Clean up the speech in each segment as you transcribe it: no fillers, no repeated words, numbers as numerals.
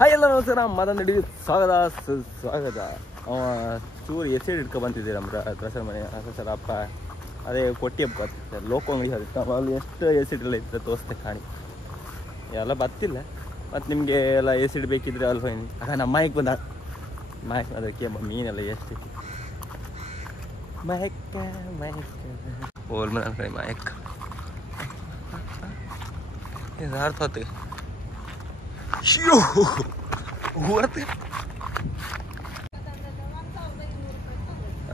Hi ಎಲ್ಲ ನಮಸ್ಕಾರ ಮಾತಂದಿ ಸ್ವಾಗತ ಸುಸ್ವಾಗತ. ಚೂರು ಎಸಿಡ್ ಹಿಡ್ಕೊ ಬಂತಿದ್ದೀರಿ ನಮ್ಮ ಡ್ರೆಸ್ಸರ್ ಮನೆ ಸರ್ ಅಪ್ಪ ಅದೇ ಕೊಟ್ಟಿ ಹಬ್ಬ ಬರ್ತಿರ್ತಾರೆ ಲೋಕ ಅಂಗಡಿ ಅದಕ್ಕೆ ನಾವು ಅಲ್ಲಿ ಎಷ್ಟು ಎಸಿಡ್ ಎಲ್ಲ ಇರ್ತದೆ ತೋರಿಸ್ತೆ ಕಾಣಿ ಎಲ್ಲ ಬರ್ತಿಲ್ಲ. ಮತ್ತು ನಿಮಗೆ ಎಲ್ಲ ಎಸಿಡ್ ಬೇಕಿದ್ರೆ ಅಲ್ಲಿ ಹೋಗಿ ಆಗ ನಮ್ಮ ಮಾಯಕ್ಕೆ ಬಂದ ಮಾಯಕ್ಕೆ ಅದಕ್ಕೆ ಮೀನೆಲ್ಲ ಎಷ್ಟು ಮಯಕ್ಕ ಮಯಕ್ಕ ಓಲ್ ಮನ ಕಡೆ ಮಾಯಕ್ಕ ಅರ್ಥ ಹೊತ್ತಿಗೆ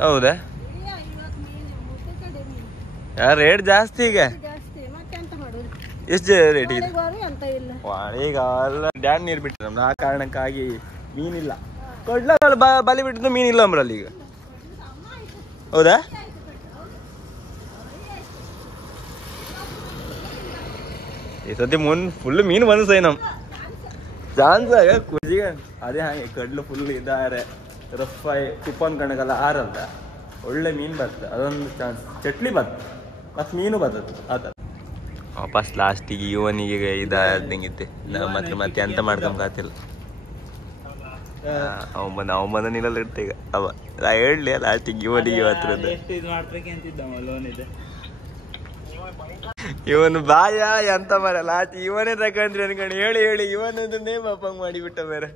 ಹೌದಾ ರೇಟ್ ಜಾಸ್ತಿ ಈಗ ಎಷ್ಟು ರೇಟ್ ಇದೆ ಈಗ ಎಲ್ಲ ಡ್ಯಾಮ್ ನೀರು ಬಿಟ್ಟರೆ ನಮ್ದು ಆ ಕಾರಣಕ್ಕಾಗಿ ಮೀನಿಲ್ಲ ಕೊಡ್ಲ ಬಲಿ ಬಿಟ್ಟಿದ್ದು ಮೀನಿಲ್ಲ ಅಂಬ್ರಲ್ಲಿ ಈಗ ಹೌದಾ ಈ ಸತಿ ಫುಲ್ ಮೀನು ಬಂದು ಸೈ ನಮ್ ಚಾನ್ಸ್ ಆಗ ಖುಷಿಗ ಅದೇ ಹಾಗೆ ಕಡ್ಲು ಫುಲ್ ಇದ್ದಾರೆ ರಫ್ಫಾಯ್ ತುಪ್ಪನ್ ಕಣಗಲ್ಲ ಆರಲ್ದ ಒಳ್ಳೆ ಮೀನು ಬರ್ತದೆ ಅದೊಂದು ಚಾನ್ಸ್ ಚಟ್ಲಿ ಬರ್ತದೆ ಮತ್ತು ಮೀನು ಬರ್ತದೆ ಆ ಥರ ವಾಪಸ್ ಲಾಸ್ಟಿಗೆ ಇವನಿಗೆ ಇದಾದಂಗಿತ್ತೆ ನಾವು ಮತ್ತೆ ಎಂತ ಮಾಡ್ಕೊಂಬತ್ತಿಲ್ಲ ಅವ ಬಂದ ನೀರಲ್ಲಿ ಇರ್ತ ಈಗ ಅವ ನಾ ಹೇಳಲಿ ಲಾಸ್ಟಿಗೆ ಇವನಿಗೆ ಹತ್ರದ್ದು ಇವನು ಬಾಯ ಎಂತ ಮರ ಲಾಸ್ಟ್ ಇವನೇ ತಕೊಂಡ್ರಿ ಅನ್ಕೊಂಡು ಹೇಳಿ ಇವನೊಂದು ನೇಮ್ ಅಪ್ಪಂಗ್ ಮಾಡಿಬಿಟ್ಟ ಬೇರೆ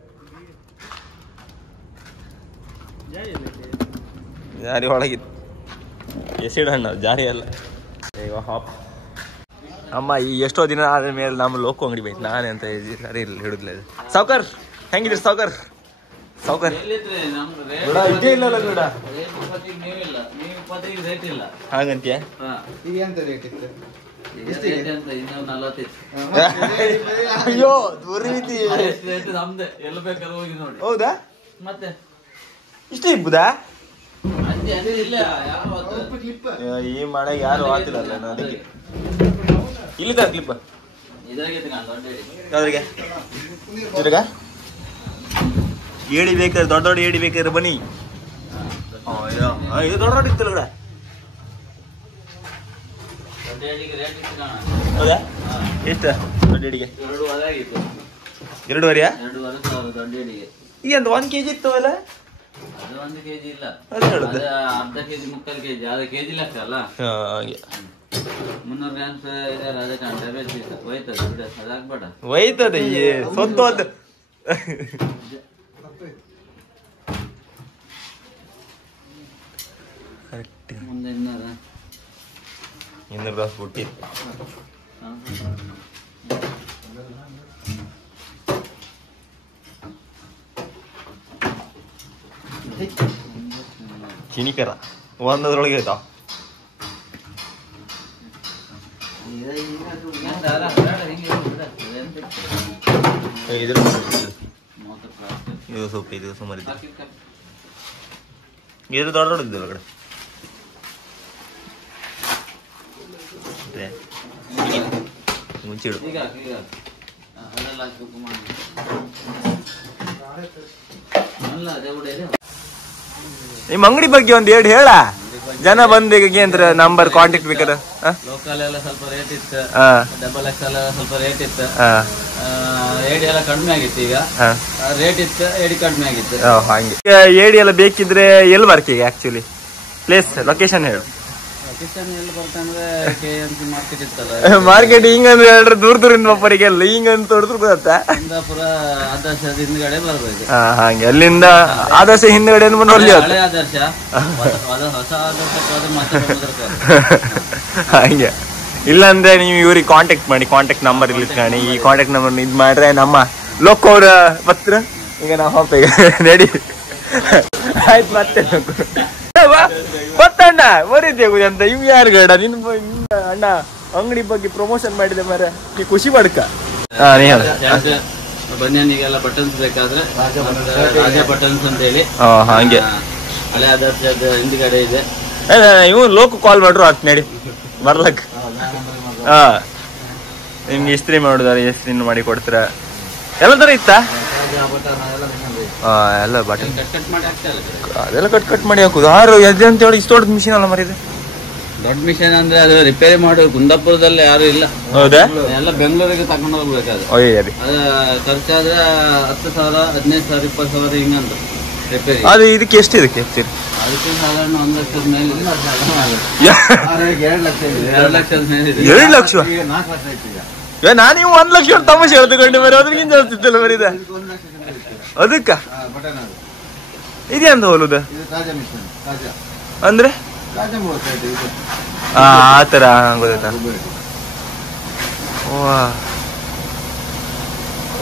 ಜಾರಿ ಒಳಗಿತ್ತು ಎಸಿಡ್ ಹಣ್ಣು ಜಾರಿ ಅಲ್ಲ ಹಾಪ್ ಅಮ್ಮ ಈ ಎಷ್ಟೋ ದಿನ ಆದ ಮೇಲೆ ನಮ್ಮ ಲೋಕ ಅಂಗಡಿ ಬೈತು ನಾನೇ ಅಂತ ಸರಿ ಇಲ್ಲ ಹಿಡಿದ್ಲ ಸಾವ್ಕರ್ ಹೆಂಗಿದ್ರಿ ಸಾವ್ಕರ್ ಹಾಗಂತ್ಯ ಅಯ್ಯೋ ಹೌದಾ ಮತ್ತೆ ಇಷ್ಟ ಇಬ್ಬುದಾ ಈ ಮಳೆಗೆ ಯಾರು ಆತಿಲ್ಲ ಅದಕ್ಕೆ ಇಲ್ಲಿ ತರ ಕ್ಲಿಪ್ ಯಾವ್ದ್ರಿಗೆ ಏಡಿ ಬೇಕಾದ್ರೆ ದೊಡ್ಡ ಏಡಿ ಬೇಕಾದ್ರೆ ಬನ್ನಿ ಇದು ದೊಡ್ಡ ಇತ್ತಲ್ಲ ಕೂಡ ಹೌದಾ ಎಷ್ಟ ದೊಡ್ಡ ಏಡಿಗೆ 2.5 ಈಗ ಅಂತ 1 kg ಇತ್ತು ಅಲ್ಲ ಅದು 1 kg ಇಲ್ಲ ಅರ್ಧ kg 3/4 kg ಅದು kg ಲೆಕ್ಕ ಅಲ್ಲ ಹಾಗೆ 300 ಗ್ರಾಮ್ಸ್ ಅದಕ್ಕೆ ಹೋಯ್ತದೆ ಬಿಡ ಅದಾಗ್ಬೇಡ ಹೋಯ್ತದೆ ಸೊತ್ತು ಅದು ಕರೆಕ್ಟ್ ಮುಂದೆ 200 ಗ್ರಾಮ್ ಬಿಟ್ಟಿ ಚಿನಿಕರ ಒಂದದ್ರೊಳಗೆ ಆಯ್ತಾ ಇದು ಸೊಪ್ಪು ಇದು ಸುಮಾರು ಇದು ದೊಡ್ಡ ದೊಡ್ಡದಿಲ್ಲ ಕಡೆ ಮುಂಚಿಡು ನಿಮ್ಮ ಅಂಗಡಿ ಬಗ್ಗೆ ಒಂದು ಎರಡು ಹೇಳ ಜನ ಬಂದಿಗೆ ಅಂದ್ರೆ ನಂಬರ್ ಕಾಂಟ್ಯಾಕ್ಟ್ ಬೇಕಾದ್ರೆ ಲೋಕಲ್ ಎಲ್ಲ ಸ್ವಲ್ಪ ರೇಟ್ ಇತ್ತು ಡಬಲ್ ಎಕ್ಸೆಲ್ ಸ್ವಲ್ಪ ರೇಟ್ ಇತ್ತು ಏಡಿ ಎಲ್ಲ ಕಡಿಮೆ ಆಗಿತ್ತು ಈಗ ರೇಟ್ ಇತ್ತು ಏಡಿ ಕಡಿಮೆ ಆಗಿತ್ತು ಹಾಗೆ ಏಡಿ ಎಲ್ಲ ಬೇಕಿದ್ರೆ ಎಲ್ಲಿ ಬರ್ತೀಗ ಆಕ್ಚುಲಿ ಪ್ಲೇಸ್ ಲೊಕೇಶನ್ ಹೇಳು ಮಾರ್ಕೆಟ್ ಇತ್ತಲ್ಲ ಮಾರ್ಕೆಟ್ ಹಿಂಗಂದ್ರೆ ಹೇಳ್ರೆ ದೂರದಿಂದ ಒಬ್ಬರಿಗೆಲ್ಲ ಹಿಂಗಂತ ಹೊಡೆದ್ರು ಗೊತ್ತಾ ಕುಂದಾಪುರ ಆದರ್ಶ ಹಿಂದ್ಗಡೆ ಬರ್ಬೇಕು ಹಾಗೆ ಅಲ್ಲಿಂದ ಆದರ್ಶ ಹಿಂದ್ಗಡೆ ಹಳೆ ಆದರ್ಶ ಹೊಸ ಆದರ್ಶ ಹಾಗೆ ಇಲ್ಲಾಂದ್ರೆ ನೀವು ಇವ್ರಿಗೆ ಕಾಂಟ್ಯಾಕ್ಟ್ ಮಾಡಿ ಕಾಂಟ್ಯಾಕ್ಟ್ ನಂಬರ್ ಇಲ್ಲಿ ಕಾಣಿ ಈ ಕಾಂಟ್ಯಾಕ್ಟ್ ನಂಬರ್ ಇದು ಮಾಡ್ರೆ ನಮ್ಮ ಲೋಕ ಅವ್ರ ಪತ್ರ ಈಗ ನಾವು ಹೋಗ್ಬೇಕು ರೆಡಿ ಆಯ್ತು ಮತ್ತೆ ಗೊತ್ತಣ್ಣ ಬರೀತೇವು ಅಂತ ಇವ್ ಯಾರು ಗಡ ನಿನ್ ಅಣ್ಣ ಅಂಗಡಿ ಬಗ್ಗೆ ಪ್ರಮೋಷನ್ ಮಾಡಿದೆ ಮರ ನೀ ಖುಷಿ ಪಡ್ಕ ಬನ್ನಿಗೆಲ್ಲ ಬಟನ್ಸ್ ಬೇಕಾದ್ರೆ ರಾಜಾ ಬಟನ್ಸ್ ಅಂತ ಹೇಳಿ ಹಾಗೆ ಹಳೆ ಆದರ್ಶದ ಹಿಂದ್ಗಡೆ ಇದೆ ಇವ್ ಲೋಕ ಕಾಲ್ ಮಾಡ್ರು ಆತ್ ನಡಿ ಬರ್ಲಕ್ ನಿಮ್ಗೆ ಇಸ್ತ್ರಿ ಮಾಡುದಾರೆ ಇಸ್ತ್ರಿನ ಮಾಡಿ ಕೊಡ್ತೀರ ಎಲ್ಲ ತರ ಇತ್ತ ಎಲ್ಲ ಬಟನ್ ಕಟ್ ಮಾಡಿ ಹಾಕ್ತಾರೆ ಅದೆಲ್ಲ ಕಟ್ ಮಾಡಿ ಹಾಕುದು ಆರು ಎದೆ ಅಂತ ಹೇಳಿ ಇಷ್ಟು ದೊಡ್ಡ ಮಿಷಿನ್ ಅಲ್ಲ ಮರಿದೆ ದೊಡ್ಡ ಮಿಷನ್ ಅಂದ್ರೆ ಅದು ರಿಪೇರಿ ಮಾಡೋದು ಕುಂದಾಪುರದಲ್ಲಿ ಯಾರು ಇಲ್ಲ. ಹೌದಾ? ಎಲ್ಲ ಬೆಂಗಳೂರಿಗೆ ತಗೊಂಡು ಹೋಗ್ಬೇಕಾದ್ರೆ ಅದು ಖರ್ಚಾದ್ರೆ 10,000 15,000 20,000 ಹಿಂಗಂತ ರಿಪೇರಿ. ಅದು ಇದಕ್ಕೆ ಎಷ್ಟು ಇದಕ್ಕೆ ಅದಕ್ಕೆ ಸಾಧಾರಣ 1 ಲಕ್ಷದ ಮೇಲೆ 2 ಲಕ್ಷದ ಮೇಲೆ 2 ಲಕ್ಷ. ನಾನು 1 ಲಕ್ಷ ತಮಾಷೆ ಹೇಳ್ತಕೊಂಡು ಬರೀ ಅದ್ರಿಗಿಂತ ಹೇಳ್ತಿದ್ದಲ್ಲ ಬರೀದ ಅದಕ್ಕ ಇದೆ ಅಂತ ಹೋಲುದ ಅಂದ್ರೆ ಆತರ ಗೊತ್ತಾಯ್ತಾ?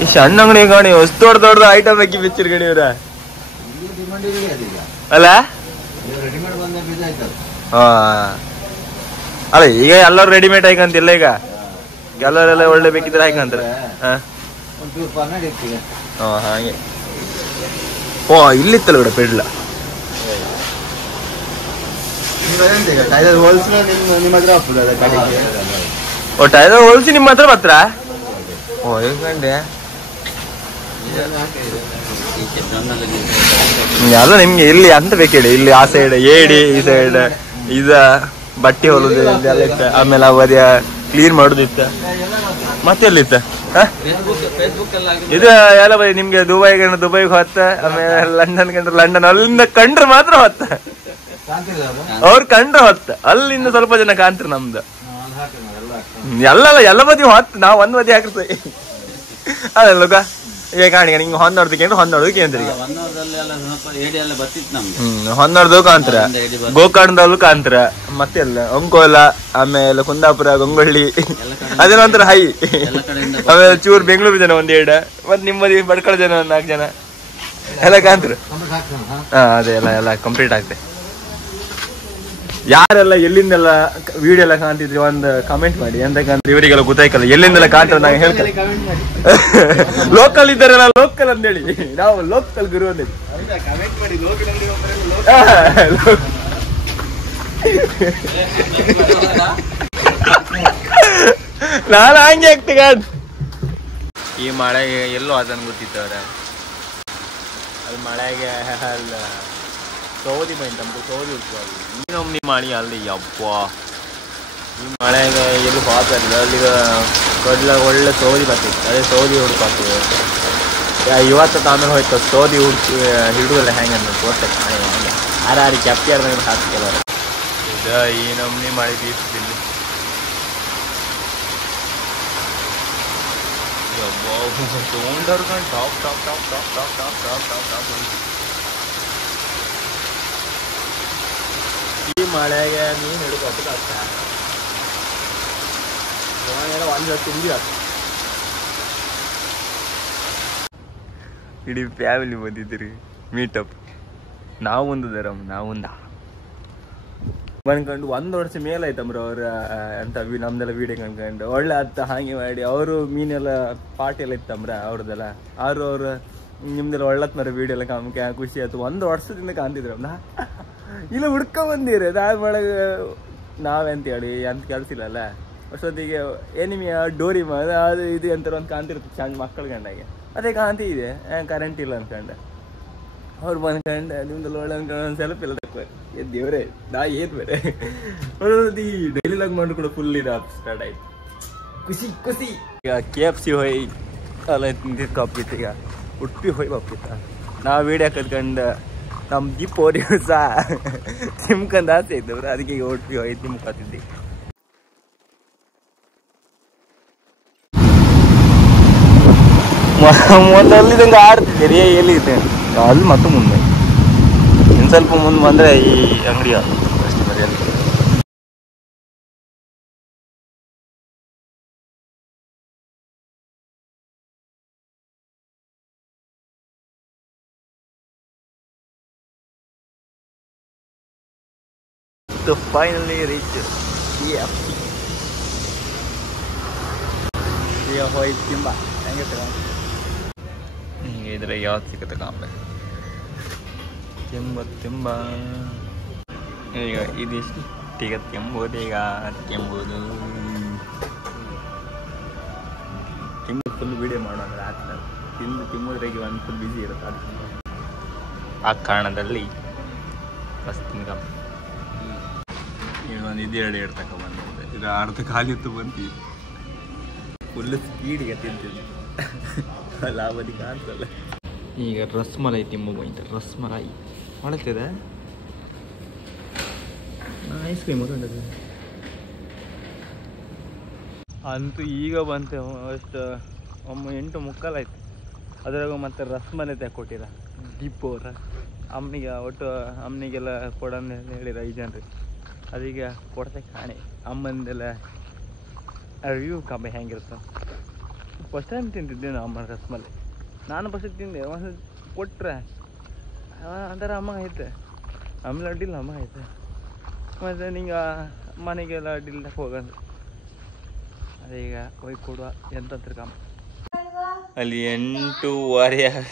ಈ ಸಣ್ಣ ಅಂಗಡಿ ಗಾಣಿ ವಸ್ತು ದೊಡ್ಡ ಐಟಮ್ ಹಾಕಿ ಬೆಚ್ಚಿರ್ ಗಣಿ ಇವ್ರ ಅಲ್ಲ? ಅಲ್ಲ ಈಗ ಎಲ್ಲರೂ ರೆಡಿಮೇಡ್ ಹಾಕಂತಿಲ್ಲ, ಈಗ ಎಲ್ಲರೆಲ್ಲ ಒಳ್ಳೆ ಬೇಕಿದ್ರೆ ಹಾಕಂತಾರೆ. ಹಾಗೆ ಇಲ್ಲಿತ್ತಲ್ಲ ಕೂಡ ಪೆಡ್ಲ ಟೈಲರ್ ಹೋಲ್ಸಿ ನಿಮ್ಮ ಹತ್ರ ಮಾತ್ರ. ಕಂಡೆ ಎಲ್ಲ ನಿಮ್ಗೆ ಇಲ್ಲಿ ಅಂತ ಬೇಕೇಳಿ, ಇಲ್ಲಿ ಆ ಸೈಡ್ ಏಡಿ, ಈ ಸೈಡ್ ಇದ ಬಟ್ಟೆ ಹೊಲುದು ಇದೆಲ್ಲ ಇತ್ತ, ಆಮೇಲೆ ಅವಧಿಯ ಕ್ಲೀನ್ ಮಾಡುದಿತ್ತ, ಮತ್ತೆ ಎಲ್ಲಿತ್ತ ಇದು ಎಲ್ಲ ಬರೀ ನಿಮ್ಗೆ ದುಬೈಗೆ ಹೊತ್ತ, ಆಮೇಲೆ ಲಂಡನ್ ಕಂಡ್ರೆ ಲಂಡನ್, ಅಲ್ಲಿಂದ ಕಂಡ್ರೆ ಮಾತ್ರ ಹೊತ್ತ, ಅವ್ರು ಕಂಡ್ರೆ ಹೊತ್ತ, ಅಲ್ಲಿಂದ ಸ್ವಲ್ಪ ಜನ ಕಾಣ್ತಾರೆ ನಮ್ದು ಎಲ್ಲ ಬದಿ ಹೊತ್ತ, ನಾವ್ ಒಂದ್ ಬದಿ ಹಾಕಿರ್ತೇವೆ ಅದಲ್ಲಗ. ಈಗ ಕಾಣಿಗ ನಿಂಗೆ ಹೊನ್ನೋರ್ದಕ್ಕೆ ಹೊನ್ನೋರ್ದಕ್ಕೆ ಅಂತ ಹೊನ್ನೋರ್ದು ಕಾಂತರ, ಗೋಕರ್ಣದಲ್ಲೂ ಕಾಂತರ, ಮತ್ತೆ ಎಲ್ಲ ಅಂಕೋಲ, ಆಮೇಲೆ ಕುಂದಾಪುರ, ಗಂಗೊಳ್ಳಿ ಅದೇನೋ ಒಂಥರ ಹೈ, ಆಮೇಲೆ ಚೂರು ಬೆಂಗಳೂರು ಜನ 1 2, ಮತ್ತೆ ನಿಮ್ಮದಿ ಬಡ್ಕಳ ಜನ 1 4 ಜನ ಎಲ್ಲ ಕಾಂತರ. ಅದೇ ಎಲ್ಲ ಕಂಪ್ಲೀಟ್ ಆಗ್ತದೆ. ಯಾರೆಲ್ಲ ಎಲ್ಲಿಂದೆಲ್ಲ ವಿಡಿಯೋ ಎಲ್ಲ ಕಾಣ್ತಿದ್ರಿ ಒಂದು ಕಮೆಂಟ್ ಮಾಡಿ, ಎಂತಕ್ಕಂದ್ರೆ ಇವರಿಗೆಲ್ಲ ಗೊತ್ತಾಯ್ಕಲ್ಲ ಎಲ್ಲಿಂದೆಲ್ಲ ಕಾಣ್ತಾರೆ. ನಾನು ಹೇಳ್ತೇನೆ ಲೋಕಲ್ ಇದ್ದಾರಲ್ಲ ಲೋಕಲ್ ಅಂತೇಳಿ, ನಾವು ಲೋಕಲ್ ಗುರು ಅಂತೇಳಿ ನಾನು ಹಂಗೆ ಆಗ್ತೀಗ. ಈ ಮಳೆಗೆ ಎಲ್ಲೋ ಅದನ್ನು ಗೊತ್ತಿತ್ತವ್ರ, ಅದು ಮಳೆಗೆ ಅಲ್ಲ ಸೌದಿ ಬೈಂತ ಸೌದಿ ಉಡ್ಸ್ಬಾರ್ದು ಇನ್ನೊಮ್ಮೆ ಮಾಡಿ ಅಲ್ಲಿ ಯಪ್ಪ ಈ ಮಳೆಗೆ ಎಲ್ಲೂ ಹೋಗ್ತಾರಿಲ್ಲ. ಅಲ್ಲಿಗ ಕಡ್ಲ ಒಳ್ಳೆ ಸೌದಿ ಬರ್ತಿತ್ತು, ಅದೇ ಸೌದಿ ಹುಡ್ಕಾಗ್ತದೆ. ಇವತ್ತು ಆಮೇಲೆ ಹೋಯ್ತು ಸೌದಿ ಹಿಡಿದಲ್ಲ ಹೆಂಗೆ ಅಂತ ತೋರ್ಸಕ್ಕೆ ಮಳೆ ಆರಾರಿ ಕ್ಯಾಪ್ಟಿ ಆರ್ದಂಗೆ ಹಾಕ್ತಿಲ್ಲ. ಇದು ಈ ನಮ್ಮನೆ ಮಳೆ ಬೀಸ್ತಿಲ್ಲ. ತೊಗೊಂಡವ್ರ್ಕೊಂಡು top top top top top top top top top ಈ ಮಳೆಗೆ ನೀನು ಹಿಡ್ಕೊಟ್ಟು ಆಗ್ತ ಒಂದು ತಿಂಡಿ ಆಗ್ತ. ಇಡೀ ಫ್ಯಾಮಿಲಿ ಬಂದಿದ್ದೀರಿ ಮೀಟಪ್. ನಾವೊಂದು ಬಂದ್ಕೊಂಡು 1 ವರ್ಷ ಮೇಲೆ ಆಯ್ತಮ್ರ ಅವ್ರ ಅಂತ ನಮ್ದೆಲ್ಲ ವೀಡಿಯೋ ಕಂಡ್ಕೊಂಡು ಒಳ್ಳೆ ಅತ್ತ ಹಾಗೆ ಮಾಡಿ ಅವರು ಮೀನೆಲ್ಲ ಪಾರ್ಟಿ ಎಲ್ಲ ಇತ್ತಮ್ರ ಅವ್ರದ್ದೆಲ್ಲ. ಅವ್ರು ನಿಮ್ದೆಲ್ಲ ಒಳ್ಳತ್ ಮರ ವೀಡಿಯೋ ಎಲ್ಲ ಖುಷಿ ಆಯ್ತು. 1 ವರ್ಷದಿಂದ ಕಾಣ್ತಿದ್ರು ಇಲ್ಲ ಹುಡ್ಕ ಬಂದಿರಿ ಅದಾದ್ಮೊಳಗೆ ನಾವೆಂತ ಹೇಳಿ ಅಂತ ಕೆಲ್ಸಿಲ್ಲಲ್ಲ ಅಷ್ಟೊತ್ತಿಗೆ ಎನಿಮಿಯ ಡೋರಿ ಅದು ಇದು ಅಂತಾರೆ ಒಂದು ಕಾಣ್ತಿರುತ್ತೆ ಸಣ್ಣ ಮಕ್ಕಳ ಗಂಡಾಗೆ. ಅದೇ ಕಾಂತಿ ಇದೆ ಕರೆಂಟ್ ಇಲ್ಲ ಅನ್ಕಂಡು ಅವ್ರು ಬಂದ್ಕಂಡು ನಿಮ್ದೆಲ್ಲ ಒಳ್ಳೆ ಅನ್ಕೊಂಡು ಒಂದು ಸೆಲ್ಫ್ ಎಲ್ಲ ತಕ್ಕೋರಿ ದೇವ್ರೆ ನಾ ಏನ್ ಬೇರೆ ಈ ಡೈಲಿ ಲಾಗ್ ಮಾಡಿ ಕೂಡ ಫುಲ್ ಇದು ಸ್ಟಾರ್ಟ್ ಆಯ್ತು. ಖುಷಿ ಈಗ KFC ಹೋಯ್ ಅಲ್ಲ ತಿಂದಿರ್ಕೊಪ್ಪಿತ್ತು. ಈಗ ಉಡುಪಿ ಹೋಯ್ ಬಾಪಿತ್ತ ನಾವು ವೀಡಿಯೋ ಕತ್ಕೊಂಡು ನಮ್ಮ ದೀಪಾವಳಿ ಸಹ ತಿಮ್ಕಂದು ಆಸೆ ಇದ್ದವ್ರು, ಅದಕ್ಕೆ ಈಗ ಉಡುಪಿ ಹೋಯ್ ತಿಮ್ಕೊತಿದ್ವಿ. ಮೊದಲಿದಂಗೆ ಆಡ್ತಿದ್ದೀರಿ ಎಲ್ಲಿದೆ ಅಲ್ಲಿ ಮತ್ತು ಮುಂದೆ ಇನ್ನು ಸ್ವಲ್ಪ ಮುಂದೆ ಬಂದರೆ ಈ ಅಂಗಡಿ ಅಷ್ಟೇ ಬರೀ ಅಲ್ಲಿ. Finally reach KFC. ಈಗ ಹೋಯ್ತು ತಿಂಬ ಹೆಂಗೆ ಹಿಂಗೆ ಇದ್ರೆ ಯಾವ್ದು ಸಿಗುತ್ತೆ ಕಾಂಬೆ ತಿಂಬ ಈಗ ಇದಿಷ್ಟು ಈಗ ತಿಂಬೋದು. ಈಗ ತಿಂಬೋದು ಫುಲ್ ವೀಡಿಯೋ ಮಾಡೋಣ ರಾತ್ರಿ ತಿಂಬೋದ್ರಾಗೆ ಒಂದು ಫುಲ್ ಬ್ಯುಸಿ ಇರುತ್ತೆ. ಆ ಕಾರಣದಲ್ಲಿ ಬಸ್ ತಿನ್ಕ ಈಗ ಒಂದು ಇದು ತಗೊಂಡ್ಬಂದಿದ್ದೆ. ಇದು ಅರ್ಧ ಖಾಲಿ ಇತ್ತು ಬಂತು ಫುಲ್ ಸ್ಪೀಡ್ಗೆ ತಿಂತಿದ್ದೆ. ಲಾಭದಿ ಕಾಣ್ತಲ್ಲ. ಈಗ ರಸ್ಮಲೈ ತಿಂಬ ರಸ್ಮಲೈ ಮಾಡ್ತಿದೆ. ಐಸ್ ಕ್ರೀಮ್ ತಗೊಂಡಿದ್ದೆ ಅಂತೂ ಈಗ ಬಂತೆ. ಅಷ್ಟು 8:15 ಆಯ್ತು. ಅದ್ರಾಗ ಮತ್ತೆ ರಸ್ಮಲೈ ಕೊಟ್ಟಿರ ದೀಪು ಅವರ ಅಮ್ಮನಿಗೆ ಒಟ್ಟು ಅಮ್ಮನಿಗೆಲ್ಲ ಕೊಡೋಣ ಹೇಳಿರ 5 ಜನರಿಗೆ. ಅದೀಗ ಕೊಡ್ತೆ ಕಾಣೆ ಅಮ್ಮಂದೆಲ್ಲ ರಿವ್ಯೂ ಕಮ್ಮಿ ಹೆಂಗಿರುತ್ತೆ. ಫಸ್ಟ್ ಟೈಮ್ ತಿಂತಿದ್ದೆ ಅಮ್ಮನ ರಸ್ಮಲೈ. ನಾನು ಫಸ್ಟ್ ತಿಂದೆ. ಒಂದು ಕೊಟ್ಟರೆ ಅಂದ್ರೆ ಅಮ್ಮಗೆ ಐತೆ, ಅಮ್ಮನ ಅಡ್ಡಿಲ್ಲ ಅಮ್ಮಗೆ ಐತೆ. ಮತ್ತು ನಿಂಗೆ ಮನೆಗೆಲ್ಲ ಅಡ್ಡಿಲ್ಲ ಹೋಗಂದ್ರೆ ಅದೀಗ ಹೋಗಿ ಕೊಡುವ ಎಂತ ಕಮ್ಮ. ಅಲ್ಲಿ 8:15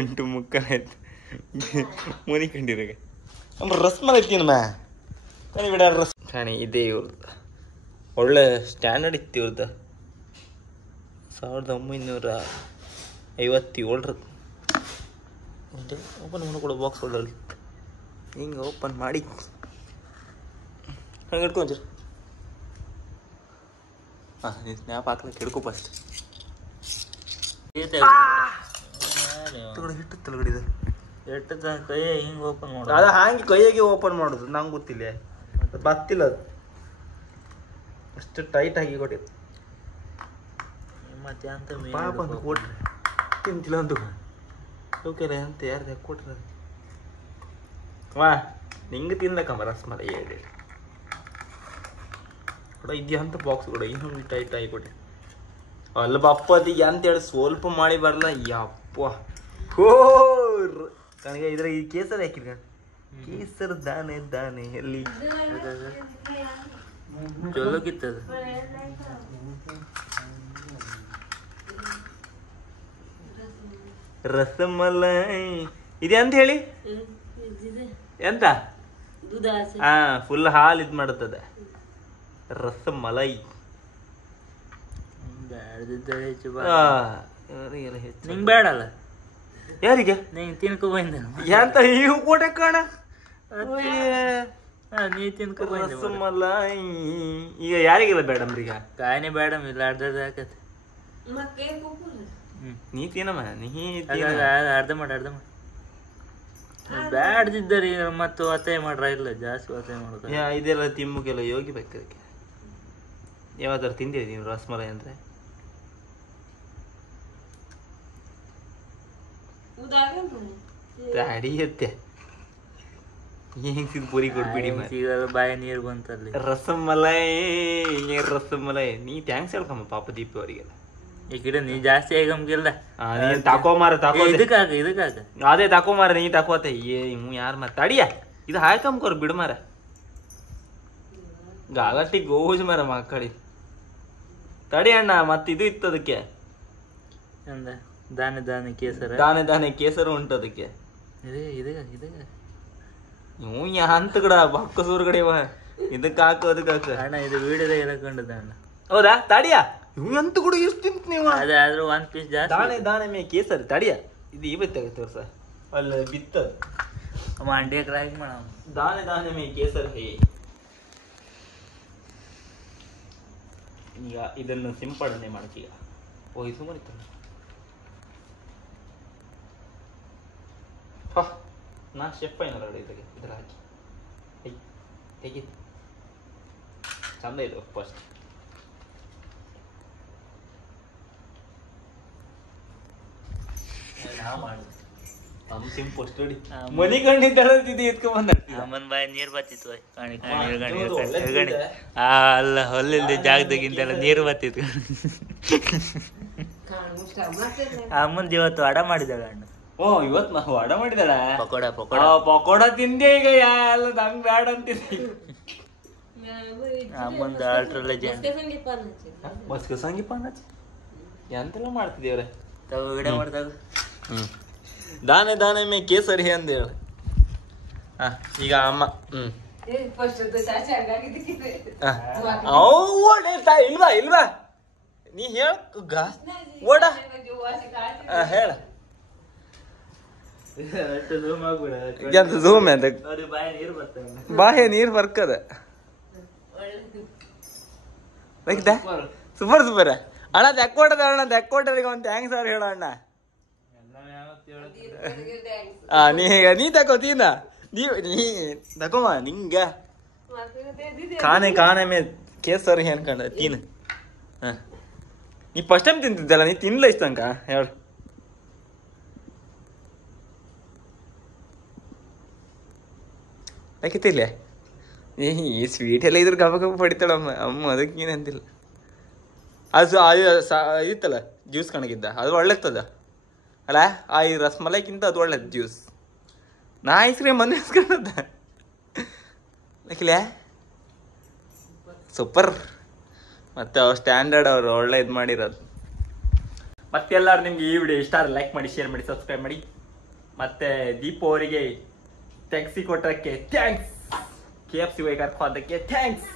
8:30 ಆಯ್ತು. ಮುನಿ ಕಂಡಿರಾಗ ನಮ್ಮ ರಸ್ಮಲೈ ತಿನ್ನಮ್ಮ ಕಣಿ ಬಿಡ ಕಾಣಿ. ಇದೇ ಇವ್ರದ್ದು ಒಳ್ಳೆ ಸ್ಟ್ಯಾಂಡರ್ಡ್ ಇತ್ತು ಇವ್ರದ್ದು. 1957 ಓಪನ್ ಮಾಡ್ಕೊಡೋ ಬಾಕ್ಸ್ ಒಳ್ಳೆ ಹಿಂಗೆ ಓಪನ್ ಮಾಡಿ ಹಂಗೆ ಹಿಡ್ಕೊಂಡ್ರಿ. ಹಾಂ ನೀನು ಸ್ನ್ಯಾಪ್ ಹಾಕ್ಲಿಕ್ಕೆ ಹಿಡ್ಕೊ ಫಸ್ಟ್. ಹಿಟ್ಟು ತಲಗಡಿದೆ ಕೈ ಹಿಂಗೆ ಓಪನ್ ಮಾಡೋದು. ಅದು ಹಾಗೆ ಕೈಯಾಗೆ ಓಪನ್ ಮಾಡೋದು. ನಂಗೆ ಗೊತ್ತಿಲ್ಲ, ಬರ್ತಿಲ್ಲ ಅದು. ಅಷ್ಟು ಟೈಟ್ ಆಗಿ ಕೊಟ್ಟಿದ್ದು. ಮತ್ತೆ ಅಂತ ಪಾಪ ಅಂತ ಕೊಟ್ರೆ ತಿಂತಿಲ್ಲ ಅಂತ ಓಕೆಲ್ಲ ಅಂತ ಯಾರ್ದು ಕೊಟ್ರೆ ವಾ ನಿಂಗೆ ತಿನ್ಲಕ್ಕಮ್ಮ ರಸ್ಮಲೈ ಹೇಳಿ ಕೂಡ ಇದೆಯಾ ಅಂತ ಬಾಕ್ಸ್ ಕೂಡ ಇನ್ನೊಂದು ಟೈಟ್ ಆಗಿ ಕೊಟ್ಟೆ. ಅಲ್ಲ ಬಪ್ಪ ಅದೀಗ ಅಂತೇಳಿ ಸ್ವಲ್ಪ ಮಾಡಿ ಬರಲ್ಲ. ಯಪ್ಪ ಹೋ ನನಗೆ ಇದ್ರ ಈ ಕೇಸರ್ ಹಾಕಿರ್ಕ ಕೇಸರ್ ದಾನೆ ದಾನೆ ಎಲ್ಲಿ ಚಲೋಗಿತ್ತದ. ರಸಮಲೈ ಇದೆ ಅಂತ ಹೇಳಿ ಎಂತ ಹಾ ಫುಲ್ ಹಾಲು ಇದು ಮಾಡುತ್ತದೆ ರಸಮಲೈ. ನಿಂಗೆ ಬೇಡಲ್ಲ ಯಾರಿಗೆ ನೀನು ತಿನ್ಕೊ ಬಂದೆ ಎಂತ ಇವು ಕೋಟೆ ಕಾಣ ನೀ ತಿನ್ಕೊ ಬಂದೆ ರಸಮಲೈ. ಈಗ ಯಾರಿಗೆಲ್ಲ ಬೇಡಮ್ರಿ? ಈಗ ಕಾಯಿನೇ ಬೇಡಮ್ ಇಲ್ಲ ಅರ್ಧ ಹಾಕತ್ತೆ. ನೀ ತಿನ್ನಮ್ಮ ನೀ ಅರ್ಧ ಮಾಡಿ ಬ್ಯಾಡ್ದಿದ್ದರಿ ಮತ್ತು ಒತ್ತಾಯ ಮಾಡ್ರ ಇಲ್ಲ ಜಾಸ್ತಿ ಒತ್ತಾಯ ಮಾಡೋದು. ಇದೆಲ್ಲ ತಿಮ್ಮಕ್ಕೆಲ್ಲ ಯೋಗಿ ಬೇಕು. ಅದಕ್ಕೆ ಯಾವ್ದಾರು ತಿಂದಿರಿ ನೀವು ರಸಮಲೈ ಅಂದ್ರೆ? ಅಡಿಯತ್ತೆ ಹೆಂಗ್ ಪೂರಿ ಕೊಡ್ಬಿಡಿ ಬಾಯ ನೀರು ಬಂತಲ್ಲಿ. ರಸಮಲೈ ನೀ ಥ್ಯಾಂಕ್ಸ್ ಹೇಳ್ಕಮ್ಮ ಪಾಪ ದೀಪಿ ಅವರಿಗೆಲ್ಲ. ಈ ಕಡೆ ನೀ ಜಾಸ್ತಿ ಆಗಮ್ಗಿಲ್ಲ ನೀನ್ ತಾಕೋಮಾರ ಇದಕ್ಕಾಗ ಅದೇ ತಾಕೋಮಾರ ನೀ ತಾಕೋತೆ ಯಾರು ಮತ್ತೆ ಅಡಿಯ ಇದು ಹಾಕಮ್ಕೋರ್ ಬಿಡು ಮಾರ ಗಾಗಟ್ಟಿ ಗೋಜ್ ಮಾರ ಮಕ್ಕಳಿ ತಡಿ ಅಣ್ಣ. ಮತ್ತೆ ಇದು ಇತ್ತು ಅದಕ್ಕೆ ದಾನೆ ದಾನೆ ಕೇಸರ ದಾನೆ ಕೇಸರ ಉಂಟು ಅದಕ್ಕೆ. ಇವು ಅಂತ ಕಡ ಬಕ್ಕಸೂರ್ ಕಡೆ ಇದಕ್ಕೆ ಹಾಕು ಅದಕ್ಕೆ ಹಾಕು ಅಣ್ಣ. ಇದು ವಿಡಿಯೋದಾಗ ಎಲ್ಲ ಕಂಡದ ಅಣ್ಣ. ಹೌದಾ ತಡಿಯ ಇವು ಎಂತ ಕೂಡ ಎಷ್ಟು ತಿಂತ ನೀವು? ಅದಾದ್ರೂ 1 ಪೀಸ್ ಜಾಸ್ತಿ ದಾನೆ ಮೇ ಕೇಸರಿ ತಡಿಯ ಇದು ಇವತ್ತಾಗ ತೋರ್ಸ ಅಲ್ಲ ಬಿತ್ತ ಮಂಡ್ಯ ಕ್ರಾಕ್ ಮಾಡ ದಾನೆ ಮೇ ಕೇಸರಿ ಹೇ. ಈಗ ಇದನ್ನು ಸಿಂಪಡಣೆ ಮಾಡ್ತೀಗ ಓಹಿಸು ಮರಿತ ನಾ ಶೆಫ್ ಏನಾರ ಇದ್ರಾಗೆ ಇದ್ರ ಹಾಕಿ ಹೇಗೆ ಚಂದ ಇದು ಫಸ್ಟ್. ಮನಿ ಕಂಡಿದ್ದಾಳೆ ಎತ್ಕೊಂಡ್ ಅಮ್ಮನ್ ಬಾಯಿ ನೀರ್ ಬತ್ತಿತ್ತು. ಅಲ್ಲ ಹೊಲ್ಲಿಲ್ದ ಜಾಗದಾಗಿಂದೆಲ್ಲ ನೀರು ಬತ್ತಿತ್ತು. ಅಮ್ಮನ್ ಇವತ್ತು ಅಡ ಮಾಡಿದಾಳ ಅಣ್ಣ. ಓ ಇವತ್ತು ನಾವು ಅಡ ಮಾಡಿದಾಳ ಪಕೋಡ ತಿಂದೆ. ಈಗ ಎಲ್ಲ ನಂಗ್ ಬ್ಯಾಡ ಅಂತಿದ್ದೆ. ಅಮ್ಮಂದ ಅಲ್ಟ್ರಾ ಲೆಜೆಂಡ್ ಬಸ್ಕ ಸಂಗೀಪ ಎಂತೆಲ್ಲ ಮಾಡ್ತಿದೇವ್ರೆ ತಗೋ ವಿಡಿಯೋ ಮಾಡ್ದಾಗ. ದಾನೆ ಮೇ ಕೇಸರಿ ಅಂದ ಹೇಳ. ಈಗ ಅಮ್ಮ ಇಲ್ವಾ ನೀ ಹೇಳ ಓಡ ಹೇಳ ಝೂಮ್ ಅಂತ ಬಾಹೆ ನೀರ್ ಬರ್ಕದ ಲೈಕ್ದ ಸೂಪರ್ ಸೂಪರ್ ಅಣ್ಣ ತೆಕ್ಕೊಟ್ಟದ ಅಣ್ಣ ತೆಕ್ಕೊಟ್ಟರಿಗೆ ಒಂದು ಥ್ಯಾಂಕ್ಸ್ ಅವ್ರು ಹೇಳೋ ಅಣ್ಣ. ನೀ ತಗೋತೀನ ನೀ ತಗೋಮ ನಿಂಗ ಕಾನೆ ಮೇ ಕೇಸರ್ ಅನ್ಕೊಂಡ ತೀನಿ. ಹ ನೀ ಫಸ್ಟ್ ಟೈಮ್ ತಿಂತಿದ್ದಲ್ಲ, ನೀ ತಿನ್ಲ ಇಷ್ಟಂಕ ಹೇಳು. ಯಾಕಿತ್ತಿಲ್ಲ ಈ ಸ್ವೀಟ್ ಎಲ್ಲ ಇದ್ರ ಗಬ ಗಬ ಪಡಿತಾಳಮ್ಮ ಅಮ್ಮ, ಅದಕ್ಕೆ ಏನಂತಿಲ್ಲ. ಅದು ಇತ್ತಲ್ಲ ಜ್ಯೂಸ್ ಕಣಗಿದ್ದ, ಅದು ಒಳ್ಳೆತ್ತದ ಅಲ್ಲ. ಆ ಈ ರಸಮಲೈಕ್ಕಿಂತ ಅದು ಒಳ್ಳೇದು ಜ್ಯೂಸ್. ನಾ ಐಸ್ ಕ್ರೀಮ್ ಬಂದು ಇಸ್ಕೊಂಡದ್ದ ಯಾಕಿಲ್ಲ ಸೂಪರ್. ಮತ್ತೆ ಅವ್ರು ಸ್ಟ್ಯಾಂಡರ್ಡ್ ಅವರು ಒಳ್ಳೆ ಇದು ಮಾಡಿರೋದು. ಮತ್ತೆ ಎಲ್ಲರೂ ನಿಮ್ಗೆ ಈ ವಿಡಿಯೋ ಇಷ್ಟ ಆದರೆ ಲೈಕ್ ಮಾಡಿ, ಶೇರ್ ಮಾಡಿ, ಸಬ್ಸ್ಕ್ರೈಬ್ ಮಾಡಿ. ಮತ್ತೆ ದೀಪು ಅವರಿಗೆ ಟ್ಯಾಕ್ಸಿ ಕೊಟ್ಟಕ್ಕೆ ಥ್ಯಾಂಕ್ಸ್, KFC ಹೋಗಿ ಕರ್ಕೊ ಅದಕ್ಕೆ ಥ್ಯಾಂಕ್ಸ್.